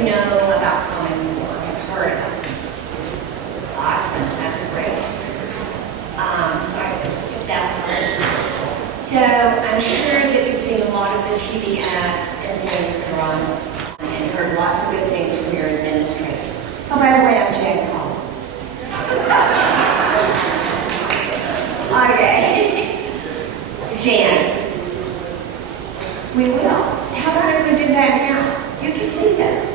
you know about Common Core, have heard of it? Awesome, that's great. So I can skip that part. So I'm sure that you've seen a lot of the TV ads and things that are on and heard lots of good things from your administrators. Oh, by the way, I'm Jan Collins. Okay. Jan. We will. How about if we do that now? You can lead us.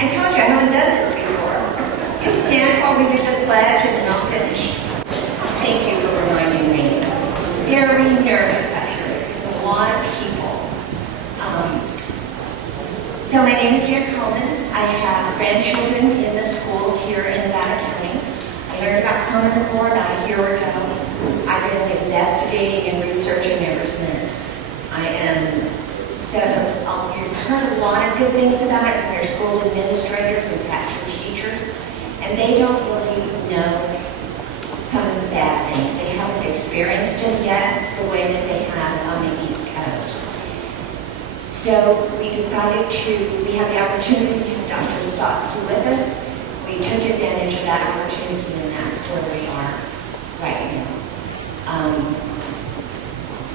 I told you I haven't done this before. You stand while we do the pledge and then I'll finish. Thank you for reminding me. Very nervous up here. There's a lot of people. So my name is Jan Collins. I have grandchildren in the schools here in Nevada County. I learned about Common Core about a year ago. I've been investigating and researching ever since. You've heard a lot of good things about it from your school administrators and perhaps your teachers, and they don't really know some of the bad things. They haven't experienced it yet the way that they have on the East Coast. So we decided we have the opportunity to have Dr. Stotsky with us. We took advantage of that opportunity, and that's where we are right now.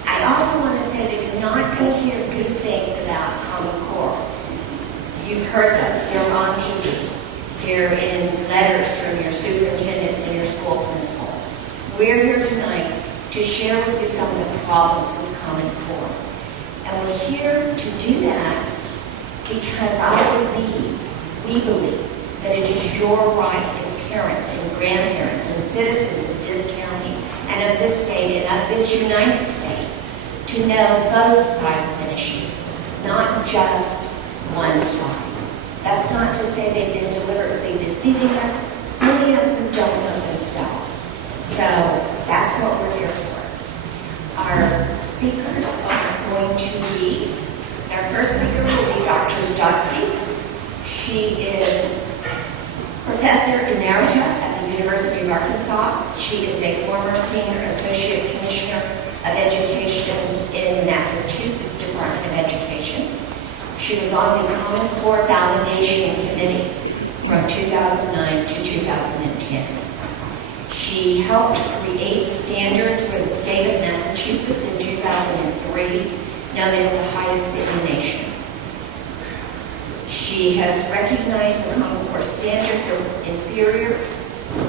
I also want to say that you're not going to hear good things about Common Core. You've heard those. They're on TV. They're in letters from your superintendents and your school principals. We're here tonight to share with you some of the problems with Common Core. And we're here to do that because we believe that it is your right as parents and grandparents and citizens of this county and of this state and of this United States to know both sides of an issue, not just one side. That's not to say they've been deliberately deceiving us. Many of them don't know themselves. So that's what we're here for. Our speakers are going to be, our first speaker will be Dr. Stotsky. She is Professor Emerita at the University of Arkansas. She is a former Senior Associate Commissioner of Education in Massachusetts Department of Education. She was on the Common Core Validation Committee from 2009 to 2010. She helped create standards for the state of Massachusetts in 2003, known as the highest in the nation. She has recognized the Common Core standards as inferior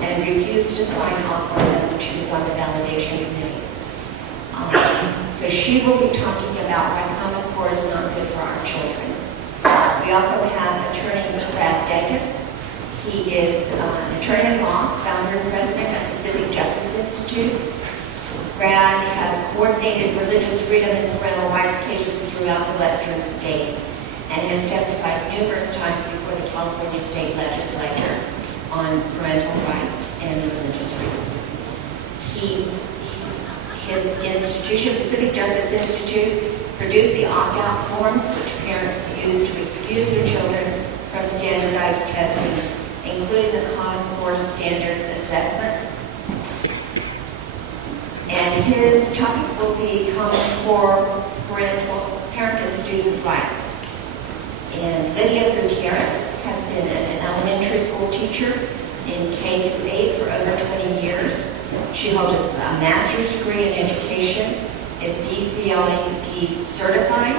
and refused to sign off on them when she was on the validation committee. So she will be talking about why Common Core is not good for our children. We also have attorney Brad Dekas. He is an attorney at law, founder and president of the Civic Justice Institute. Brad has coordinated religious freedom and parental rights cases throughout the western states and has testified numerous times before the California State Legislature on parental rights and religious freedoms. His institution, the Civic Justice Institute, produced the opt-out forms which parents use to excuse their children from standardized testing, including the Common Core standards assessments. And his topic will be Common Core parent and student rights. And Lydia Gutierrez has been an elementary school teacher in K through 8 for over 20 years. She holds a master's degree in education, is BCLAD certified,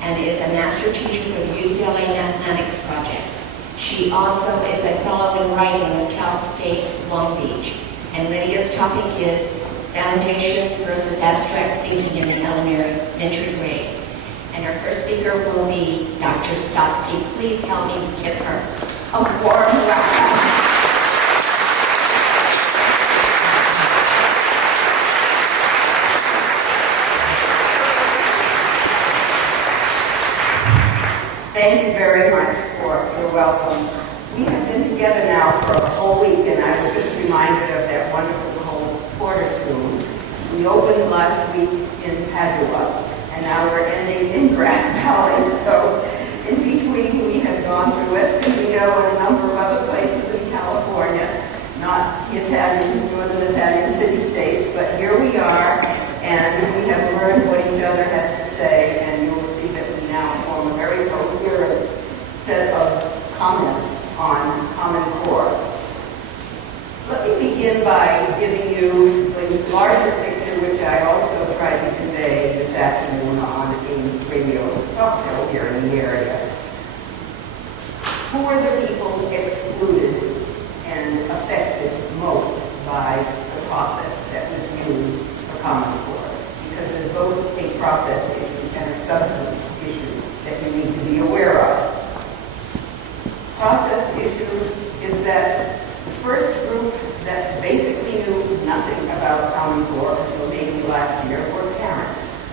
and is a master teacher for the UCLA Mathematics Project. She also is a fellow in writing with Cal State Long Beach. And Lydia's topic is Foundation versus Abstract Thinking in the Elementary Grades. And our first speaker will be Dr. Stotsky. Please help me give her a warm welcome. Thank you very much for your welcome. We have been together now for a whole week, and I was just reminded of that wonderful Porter's Room. We opened last week in Padua, and now we're ending in Grass Valley. So in between, we have gone through Escondido and a number of other places in California, not the northern Italian city-states, but here we are, and we have learned what each other has to say, and you'll see that we now form a very coherent set of comments on Common Core. Let me begin by giving you the larger picture, which I also tried to convey this afternoon on a radio talk show here in the area. Who are the people excluded and affected most by the process that was used for Common Core? Because there's both a process issue and a substance issue that you need to be aware of. Process issue is that the first group that basically knew nothing about Common Core until maybe last year were parents.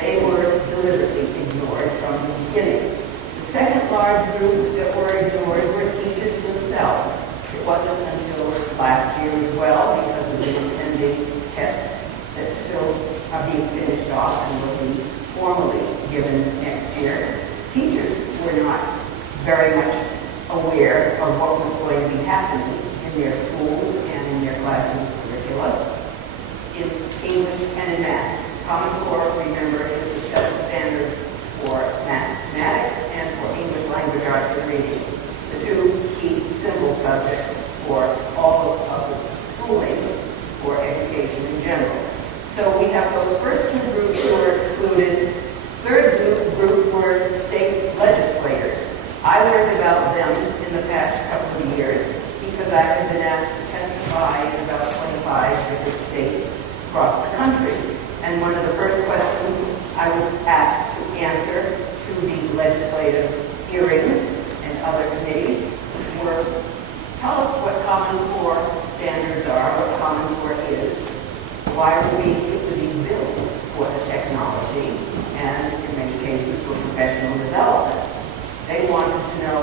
They were deliberately ignored from the beginning. The second large group that were ignored were teachers themselves. It wasn't until last year as well, because of the impending tests that still are being finished off and will be formally given next year. Teachers were not very much aware of what was going to be happening in their schools and in their classroom curricula, in English and in math. Common Core, remember, is the set of standards for mathematics and for English language arts and reading, the two key symbol subjects for all of public schooling or education in general. So we have those first two groups who were excluded. Third group were state legislators. I learned about them in the past couple of years because I have been asked to testify in about 25 different states across the country. And one of the first questions I was asked to answer to these legislative hearings and other committees were, tell us what Common Core standards are, what Common Core is, why are we including bills for the technology, and in many cases for professional development. They wanted to know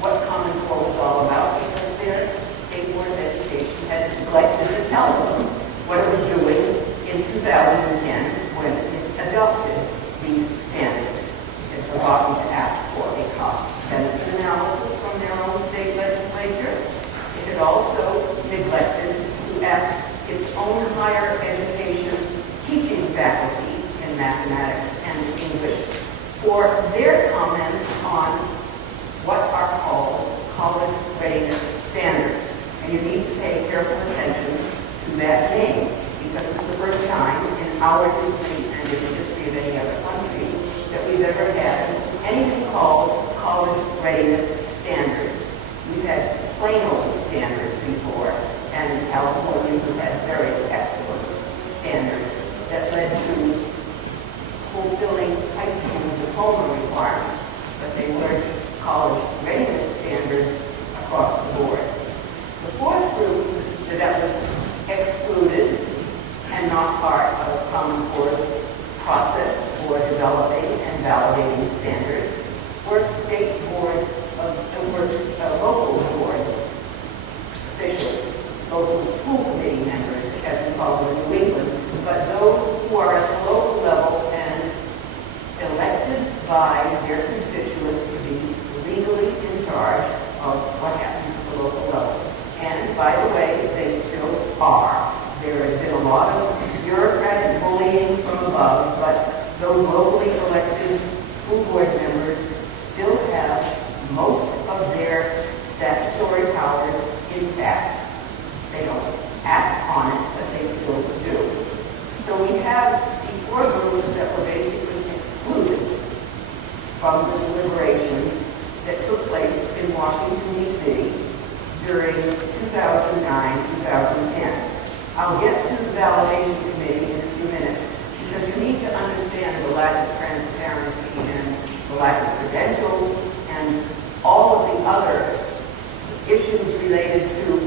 what Common Core was all about because their State Board of Education had neglected to tell them what it was doing in 2010 when it adopted these standards. It had forgotten to ask for a cost-benefit analysis from their own state legislature. It had also neglected to ask its own higher education teaching faculty in mathematics and English for their comments on what are called college readiness standards. And you need to pay careful attention to that name because it's the first time in our history and in the history of any other country that we've ever had anything called college readiness standards. We've had plain old standards before, and in California we had very excellent standards that led to fulfilling high school diploma requirements, but they weren't college readiness standards across the board. The fourth group that was excluded and not part of Common Core's process for developing and validating standards were local board officials, local school committee members, as we call them in New England, but those who are at the local level and elected by their constituents to be legally in charge of what happens at the local level. And by the way, they still are. There has been a lot of bureaucratic bullying from above, but those locally elected school board members still have most of their statutory powers intact. They don't act on it, but they still do. So we have these four groups that were basically excluded from the deliberations that took place in Washington, D.C. during 2009-2010. I'll get to the validation committee in a few minutes because you need to understand the lack of transparency and the lack of credentials and all of the other issues related to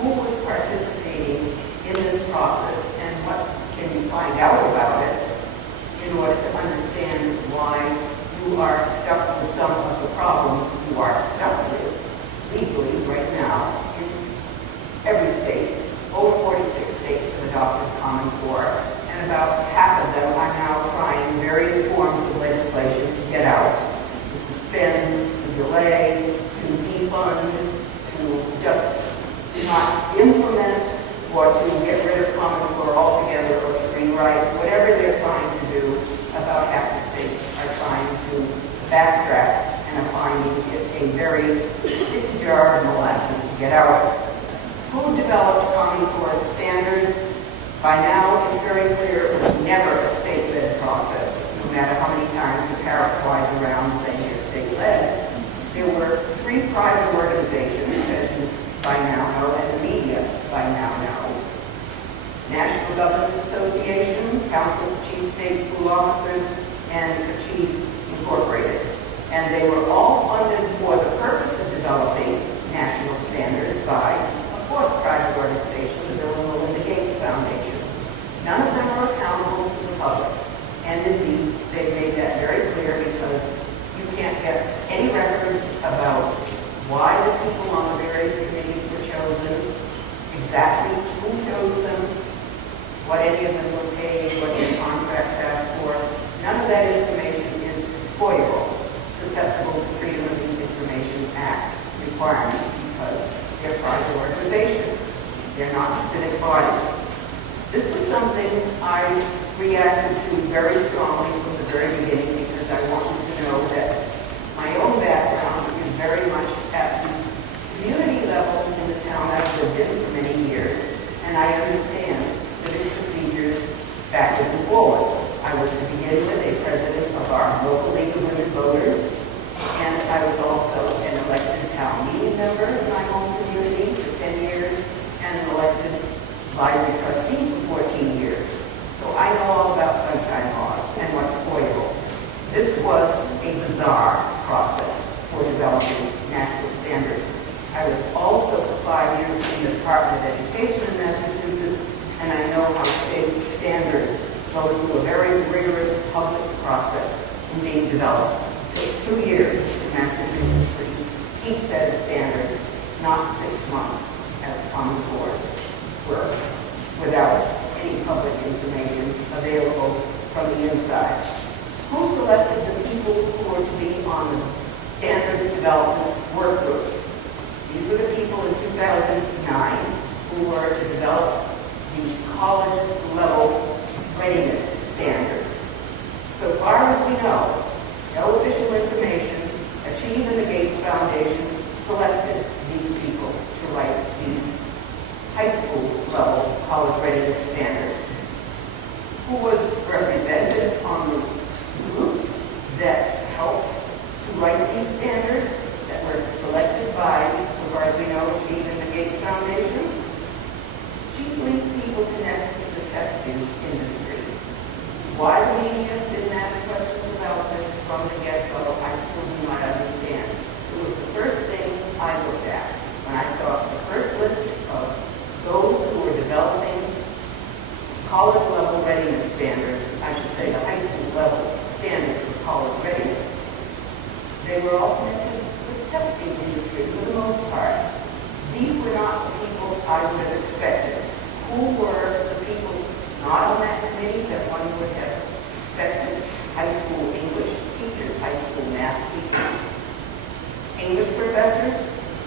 who was participating in this process and what can you find out about it in order to understand why you are stuck with some of the problems you are stuck with legally right now in every state. Over 46 states have adopted Common Core, and about half of them are now trying various forms of legislation to get out, to suspend, to delay, to defund, to just not implement, or to get rid of Common Core altogether, or to rewrite. Whatever they're trying to do, about half the states are trying to backtrack and are finding it a very sticky jar of molasses to get out. Who developed Common Core standards? By now, it's very clear it was never a state-led process, no matter how many times the parrot flies around saying it's state-led. There were 3 private organizations, as you by now know, and the media by now know. National Governors Association, Council of Chief State School Officers, and Achieve Incorporated. And they were all funded for the purpose of developing national standards by a 4th private organization, the Bill and Melinda Gates Foundation. None of them are accountable to the public. And indeed, they made that very clear because you can't get any records about why the people on the various committees were chosen, exactly who chose them, what any of them were paid, what their contracts asked for. None of that information is FOIA-able, susceptible to Freedom of Information Act requirements because they're private organizations. They're not civic bodies. This was something I reacted to very strongly from the very beginning because I wanted to know that my own background is very much at the community level in the town I've lived in for many years, and I understand civic procedures backwards and forwards. I was to begin with a president of our local League of Women Voters, and I was also an elected town meeting member in my home community for 10 years, and an elected library trustee for 14 years. So I know all about sunshine laws and what's FOIA-able. This was a bizarre process for developing national standards. I was also for 5 years in the Department of Education in Massachusetts, and I know how state standards go through a very rigorous public process in being developed. It took 2 years in Massachusetts for each set of standards, not 6 months as Common Core's were, without any public information available from the inside. Who selected the people who were to be on the standards development work groups? These were the people in 2009 who were to develop the college level readiness standards. So far as we know, no official information, Achieve and the Gates Foundation selected these people to write these high school level college readiness standards. Who was represented on the groups that helped to write these standards that were selected by, so far as we know, Achieve and the Gates Foundation? Chiefly people connected to the testing industry. Why the media didn't ask questions about this from the get-go, I still do not understand. It was the first thing I looked at when I saw the first list of those who were developing college level readiness standards, I should say the high school level standards for college readiness. They were all connected with the testing industry for the most part. These were not the people I would have expected. Who were the people not on that committee that one would have expected? High school English teachers, high school math teachers, English professors,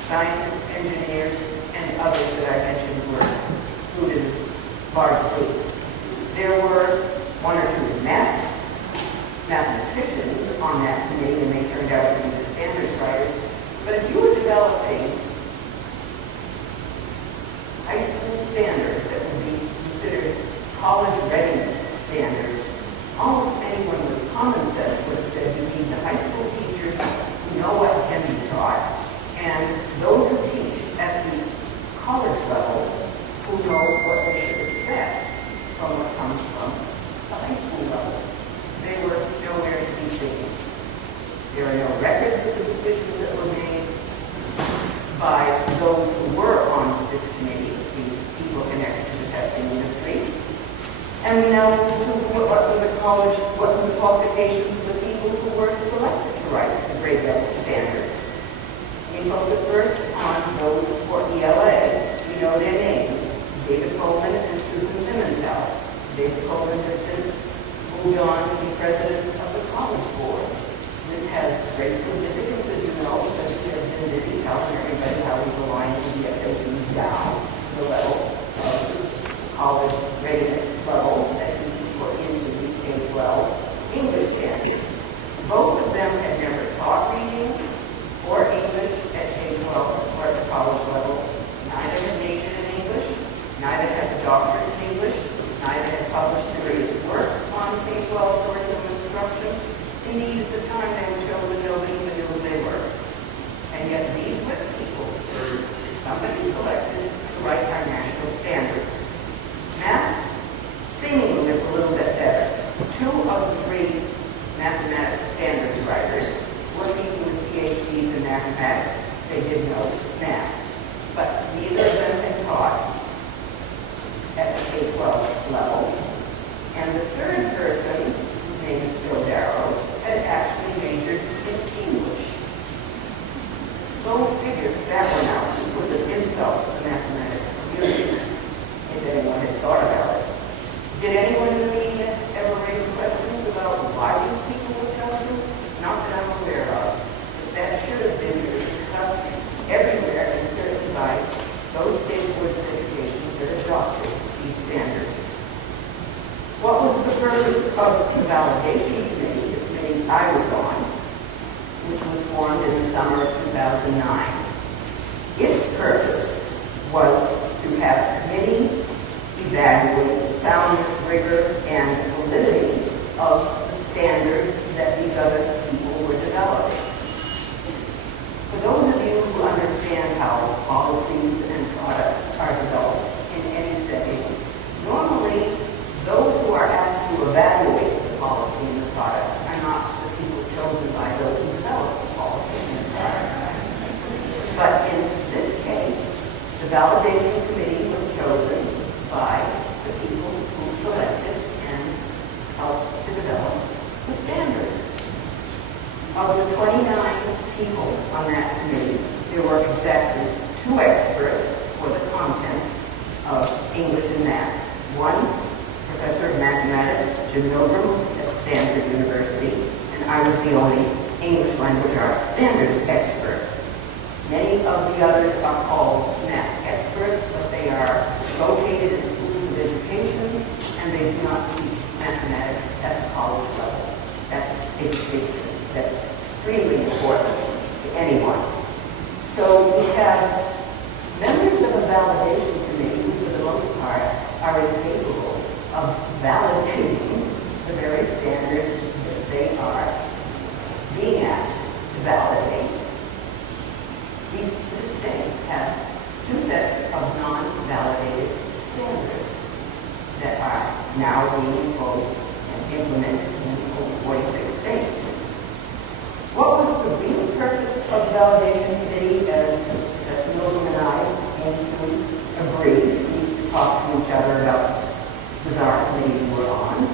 scientists, engineers, and others that I mentioned were excluded as large groups. There were 1 or 2 mathematicians on that committee, and they turned out to be the standards writers. But if you were developing high school standards that would be considered college readiness standards, almost anyone with common sense would have said you need the high school teachers who know what can be taught, and those who teach at the college level who know what they should expect from what comes from the high school level. They were nowhere to be seen. There are no records of the decisions that were made by those who were on this committee, these people connected to the testing industry. And we now move to what were the qualifications of the people who were selected to write the grade level standards. We focus first on those for ELA. We know their names, David Coleman and Susan Pimentel. David Coleman has since moved on to be president of the College Board. This has great significance, as you know, because he has been busy telling everybody how he's aligning the SATs down to the level of the college readiness level that can be put into the K-12 English standards. Both of them had never taught reading mathematics. They did know math. But neither of them had taught at the K-12 level. And the third person, whose name is Phil Darrow, had actually majored in English. Go figure that one out. This was an insult to the mathematics community, if anyone had thought about it. Did anyone in the media ever raise questions about why these people were chosen? Not that I'm aware of. But that should have been discussed everywhere, and certainly by those state boards of education that adopted these standards. What was the purpose of the validation committee, the committee I was on, which was formed in the summer of 2009? Its purpose was to have a committee evaluate the soundness, rigor, and validity of the standards that these other people were developing. For those of you who understand how policies and products are developed in any setting, normally those who are asked to evaluate the policy and the products are not the people chosen by those who develop the policy and the products. But in this case, the validation committee was chosen by the people who selected and helped to develop the standards. Of the 29 people on that committee, there were exactly 2 experts for the content of English and math. One, Professor of Mathematics, Jim Milgram at Stanford University, and I was the only English language arts standards expert. Many of the others are called math experts, but they are located in schools of education, and they do not teach mathematics at the college level. That's a distinction that's extremely important to anyone. So we have members of a validation committee who, for the most part, are incapable of validating the very standards that they are being asked to validate. We, to this day, have 2 sets of non-validated standards that are now being imposed and implemented in over 46 states. What was the real purpose of the validation committee, as Professor Milgram and I came to agree? We used to talk to each other about this bizarre committee we were on.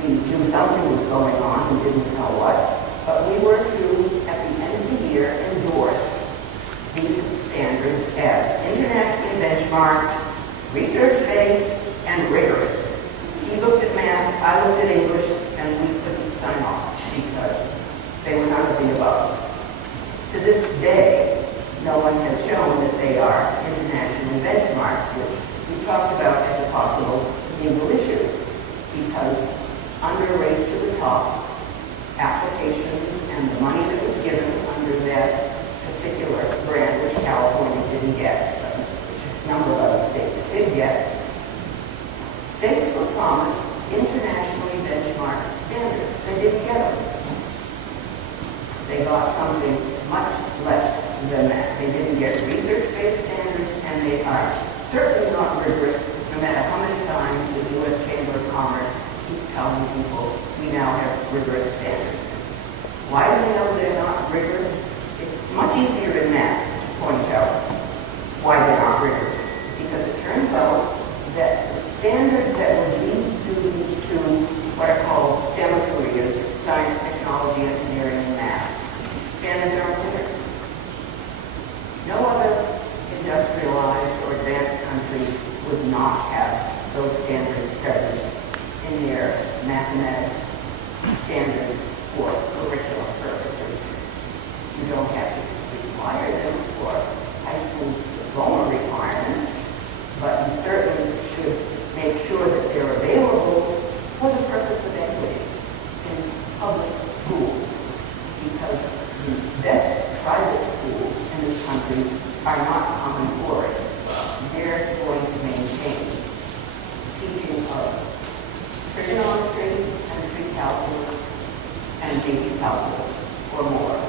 We knew something was going on, we didn't know what, but we were to, at the end of the year, endorse these standards as internationally benchmarked, research-based, and rigorous. He looked at math, I looked at English, and we couldn't sign off because they were none of the above. To this day, no one has shown that they are internationally benchmarked, which we talked about as a possible legal issue, because under Race to the Top, applications and the money that was given under that particular grant, which California didn't get, but which a number of other states did get, states were promised internationally benchmarked standards. They didn't get them. They got something much less than that. They didn't get research-based standards, and they are certainly not rigorous, no matter how many times the U.S. Chamber of Commerce keeps telling people we now have rigorous standards. Why do we know they're not rigorous? It's much easier in math to point out why they're not rigorous, because it turns out that the standards that would lead students to what are called STEM careers, science, technology, engineering, and math, standards aren't clear. No other industrialized or advanced country would not have those standards present in their mathematics standards for curriculum purposes. You don't have to require them for high school diploma requirements, but you certainly should make sure that they're available for the purpose of equity in public schools, because the best private schools in this country are not common core. They're going to maintain teaching of trigonometry and pre-calculus and basic calculus or more.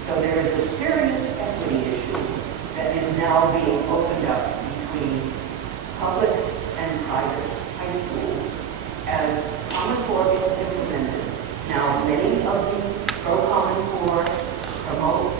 So there is a serious equity issue that is now being opened up between public and private high schools as Common Core gets implemented. Now, many of the pro-Common Core promote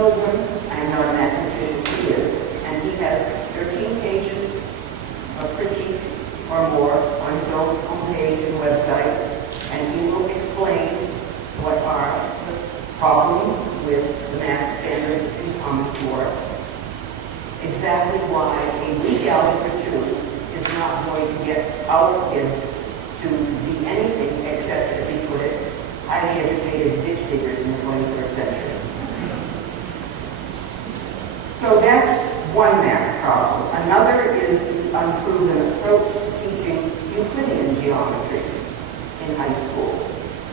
Milgram, I am not a mathematician, he is, and he has 13 pages of critique or more on his own homepage and website, and he will explain what are the problems with the math standards in Common Core, exactly why a weak Algebra 2 is not going to get our kids to be anything except, as he put it, highly educated ditch diggers in the 21st century. So that's one math problem. Another is the unproven approach to teaching Euclidean geometry in high school.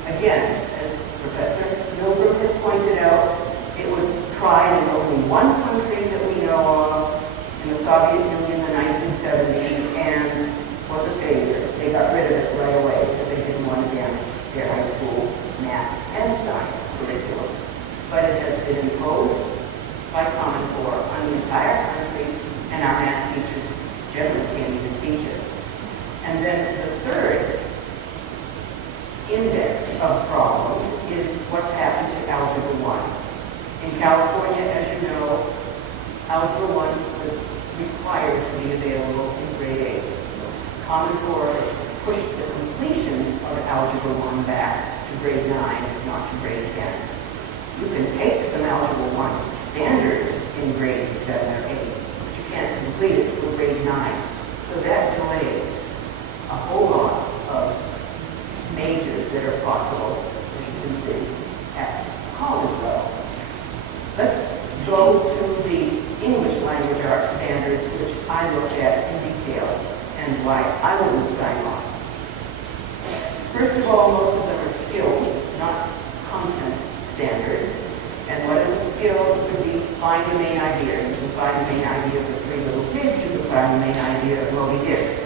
Again, as Professor Milgram has pointed out, it was tried in only one country that we know of, in the Soviet Union in the 1970s, and was a failure. They got rid of it right away because they didn't want to damage their high school math and science curriculum. But it has been imposed by Common Core on the entire country, and our math teachers generally can't even teach it. And then the third index of problems is what's happened to Algebra 1. In California, as you know, Algebra 1 was required to be available in grade 8. Common Core has pushed the completion of Algebra 1 back to grade 9, not to grade 10. You can take some Algebra 1 standards in grade 7 or 8, but you can't complete it till grade 9. So that delays a whole lot of majors that are possible, as you can see, at college level. Let's go to the English language arts standards, which I looked at in detail, and why I wouldn't sign off. First of all, most of them are skills, not content standards. And what is a skill? It could be find the main idea. You can find the main idea of the Three Little Pigs. You can find the main idea of Moby Dick.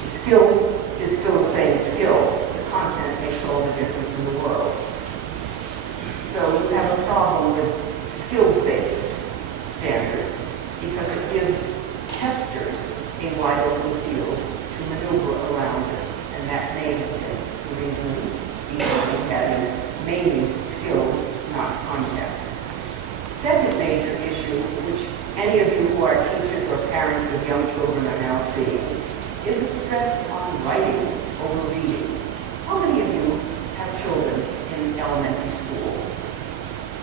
The skill is still the same skill. The content makes all the difference in the world. So you have a problem with skills-based standards because it gives testers a wide open field to maneuver around it. And that may have been the reason behind having mainly skills, not content. Second major issue, which any of you who are teachers or parents of young children are now seeing, is a stress on writing over reading. How many of you have children in elementary school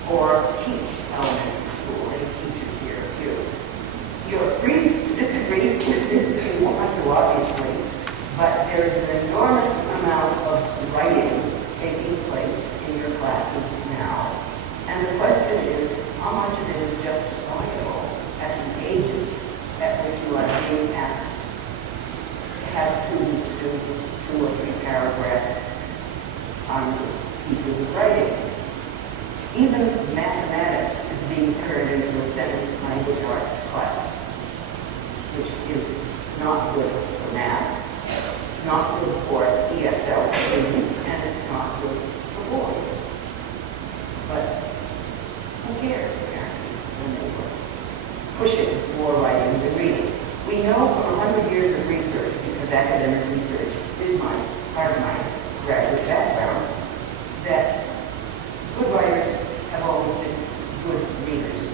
or teach elementary school? Any teachers here? You're free to disagree if you want to, obviously, but there is an enormous amount of writing taking place in your classes now. And the question is, how much of it is justifiable at the ages at which you are being asked to have students do 2 or 3 paragraph kinds of pieces of writing. Even mathematics is being turned into a second language arts class, which is not good for math. It's not good for ESL students, and it's not good for boys. But who cared, apparently, when they were pushing more writing than reading? We know from 100 years of research, because academic research is part of my graduate background, that good writers have always been good readers.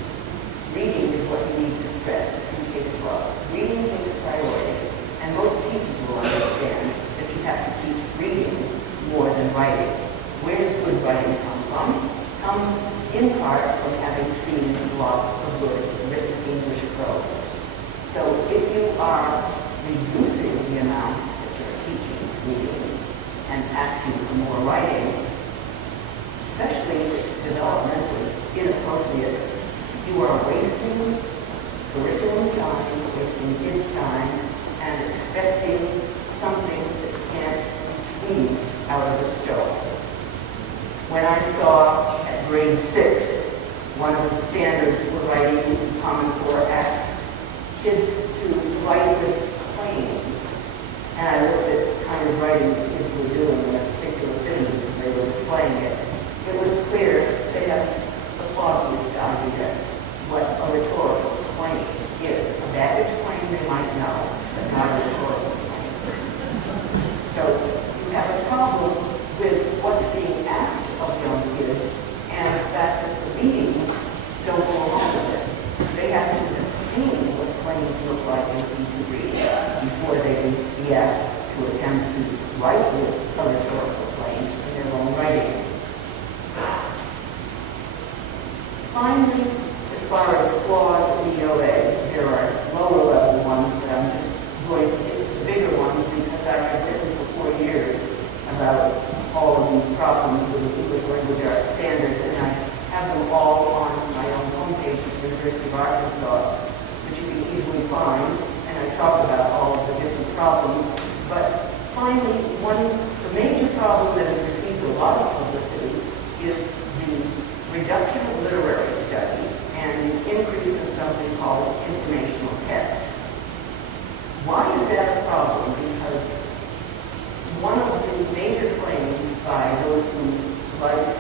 Reading is what you need to stress in K-12. Reading takes priority, and most teachers will understand that you have to teach reading more than writing. Where does good writing come from? Comes in part from having seen lots of good written English prose. So if you are reducing the amount that you're teaching reading and asking for more writing, especially if it's developmentally inappropriate, you are wasting curriculum time, wasting his time, and expecting something that can't be squeezed out of the stove. When I saw at grade 6, one of the standards for writing in Common Core asks kids to write with planes. And I looked at the kind of writing the kids were doing in a particular city because they were explaining it. It was clear they have the foggiest idea what a rhetorical plane is. A baggage plane they might know, but not a rhetorical plane. So you have a problem with what's being asked of young kids and the fact that the readings all of these problems with the English language arts standards, and I have them all on my own homepage at the University of Arkansas, which you can easily find, and I talk about all of the different problems. But finally, the major problem that has received a lot of publicity is the reduction of literary study and the increase in something called informational text. Why is that a problem? Because one of the major claims by those who like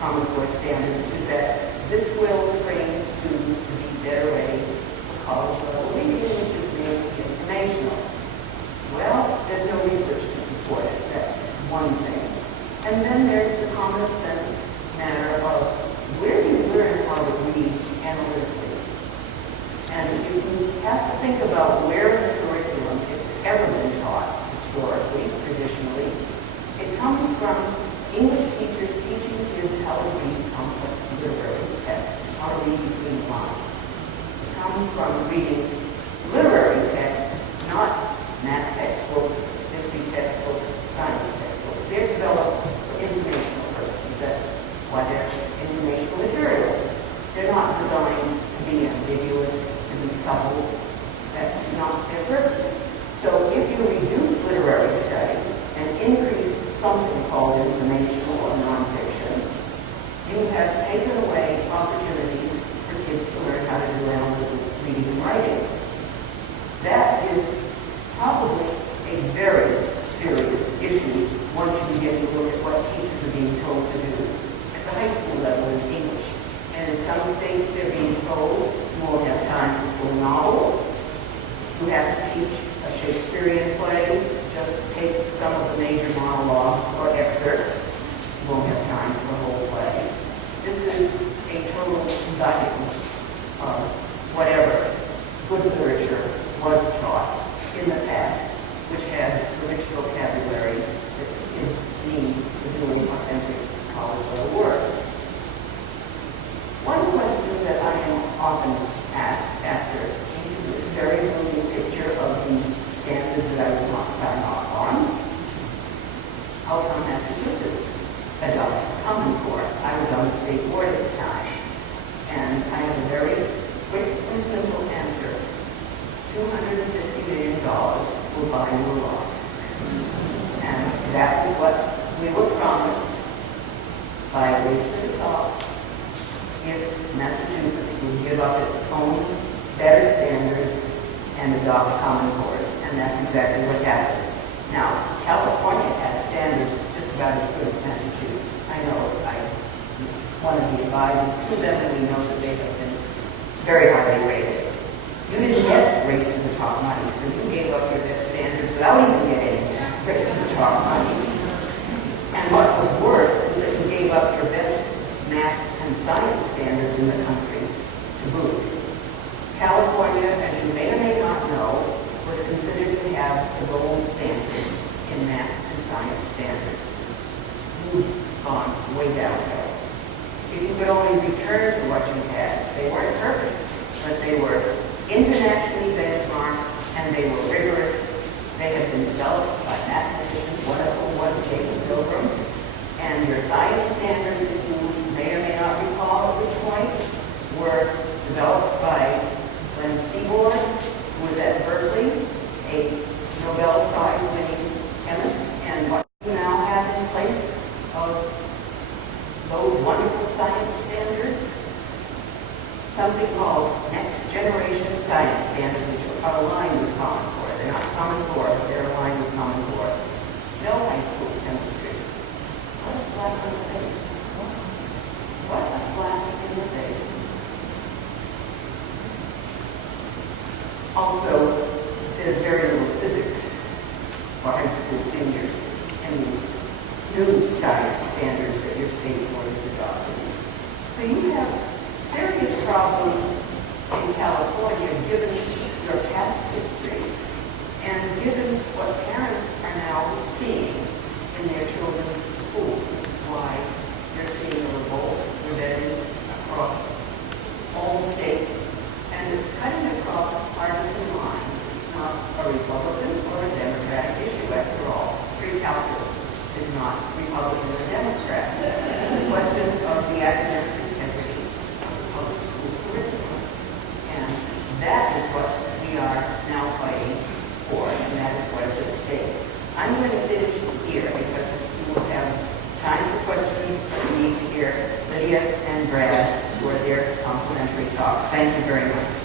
Common Core standards is that this will train students to be better ready for college level reading, which is merely informational. Well, there's no research to support it. That's one thing. And then there's the common sense matter of where do you learn how to read analytically? And if you have to think about where in the curriculum it's ever been taught, historically, traditionally, it comes from English teachers teaching kids how to read complex literary text, how to read between the lines. It comes from reading literary text, not math textbooks, history textbooks, science textbooks. They're developed for informational purposes. That's why they're informational materials. They're not designed to be ambiguous, to be subtle. That's not their purpose. So if you reduce literary study and increase something called informational or nonfiction, you have taken away opportunities for kids to learn how to do analytical reading and writing. That is probably a very serious issue once you get to look at what teachers are being told to do at the high school level in English. And in some states they're being told you won't have time for a full novel. You have to teach a Shakespearean play, just take some of the major monologues or excerpts. You won't have time for the whole play. This is a total gutting of whatever good literature was taught in the past, which had the rich vocabulary that kids need for doing authentic college level work. One question that I am often asked after taking this very moving picture of these standards that I will not sign off on, how come Massachusetts adopted Common Core? I was on the state board at the time, and I have a very quick and simple answer. $250 million will buy you a lot. And that was what we were promised by a race to the top if Massachusetts would give up its own better standards and adopt Common Cores. And that's exactly what happened. Now, California had standards just about as good as Massachusetts. I know I'm one of the advisors to them, and we know that they have been very highly rated. You didn't get race to the top money, so you gave up your best standards without even getting race to the top money. And what was worse is that you gave up your best math and science standards in the country to boot. California, as you may or may not know, was considered to have the gold standard in math and science standards. You've gone way downhill. If you could only return to what you had, they weren't perfect, but they were internationally benchmarked, and they were rigorous. They had been developed by mathematicians, one of whom was James Pilgrim. And your science standards, if you may or may not recall at this point, were developed by Glenn Seaborg, who was at Berkeley, a Nobel Prize-winning chemist. And what you now have in place of those wonderful science standards, something called Next Generation Science Standards, which are aligned with Common Core. They're not Common Core, but they're aligned with Common Core. No high school chemistry. What a slap in the face. What a slap in the face. Also, there's very little physics for high school seniors in these new science standards that your state board is adopting. So you have serious problems in California given your past history and given what parents are now seeing in their children's schools, which is why you're seeing a revolt embedded across all states. And it's cutting across partisan lines. It's not a Republican or a Democratic issue after all. Free calculus is is not Republican or Democrat. It's a question of the academic integrity of the public school curriculum. And that is what we are now fighting for, and that is what is at stake. I'm going to finish here because we will have time for questions, but we need to hear Lydia and Brad for their complimentary talks. Thank you very much.